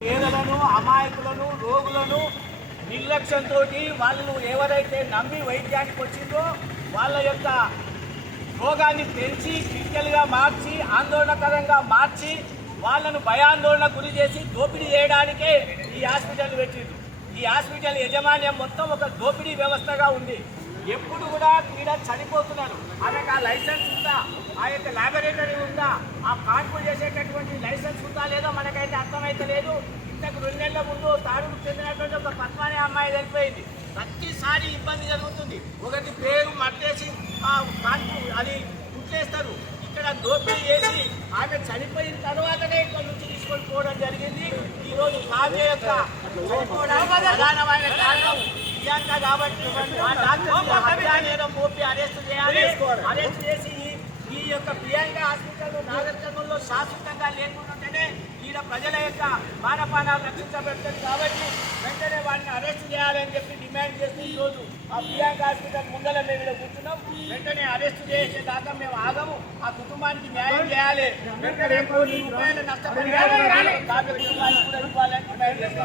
పేదలను అమాయకులను రోగులను నిర్లక్ష్యంతో వాళ్ళు ఎవరైతే నమ్మి వైద్యానికి వచ్చిందో వాళ్ళ యొక్క రోగాన్ని పెంచి క్రిటికల్గా మార్చి ఆందోళనకరంగా మార్చి వాళ్ళను భయాందోళన గురి చేసి దోపిడీ చేయడానికే ఈ హాస్పిటల్ పెట్టిండ్రు. ఈ హాస్పిటల్ యజమాన్యం మొత్తం ఒక దోపిడీ వ్యవస్థగా ఉంది. ఎప్పుడు కూడా క్రీడ చనిపోతున్నారు. ఆమెకు ఆ లైసెన్స్ ఉందా? ఆ యొక్క లాబొరేటరీ ఉందా? ఆ కాన్పు చేసేటటువంటి లైసెన్స్ ఉందా లేదో మనకైతే అర్థమైతే లేదు. ఇంతకు రెండు నెలల ముందు తాడుకు చెందినటువంటి ఒక పద్మాని అమ్మాయి చనిపోయింది. ప్రతిసారి ఇబ్బంది జరుగుతుంది. ఒకటి పేరు మట్టేసి ఆ కాన్పు అది గుట్లేస్తారు ఇక్కడ దోపిడీ చేసి ఆమె చనిపోయిన తర్వాతనే ఇక్కడ నుంచి తీసుకొని పోవడం జరిగింది. ఈరోజు కావ్య యొక్క చనిపోవడానికి ప్రధానమైన కారణం. ప్రియాంక కాబట్టి హత్యానేరం మోపి అరెస్ట్ చేయాలి. అరెస్ట్ చేసి ఈ- యొక్క ప్రియాంక హాస్పిటల్ నాగరికంలో శాశ్వతంగా లేకుండానే ఈయన ప్రజల యొక్క మానపానాలు రక్షించబడుతుంది కాబట్టి వెంటనే వాడిని అరెస్ట్ చేయాలని చెప్పి డిమాండ్ చేసి ఈ రోజు ఆ ప్రియాంక హాస్పిటల్ ముందర మేము కూర్చున్నాం. వెంటనే అరెస్ట్ చేసేదాకా మేము ఆగము. ఆ కుటుంబానికి న్యాయం చేయాలి. వెంటనే కోటి రూపాయల నష్టపరిహారం కూడా ఇవ్వాలని డిమాండ్ చేస్తా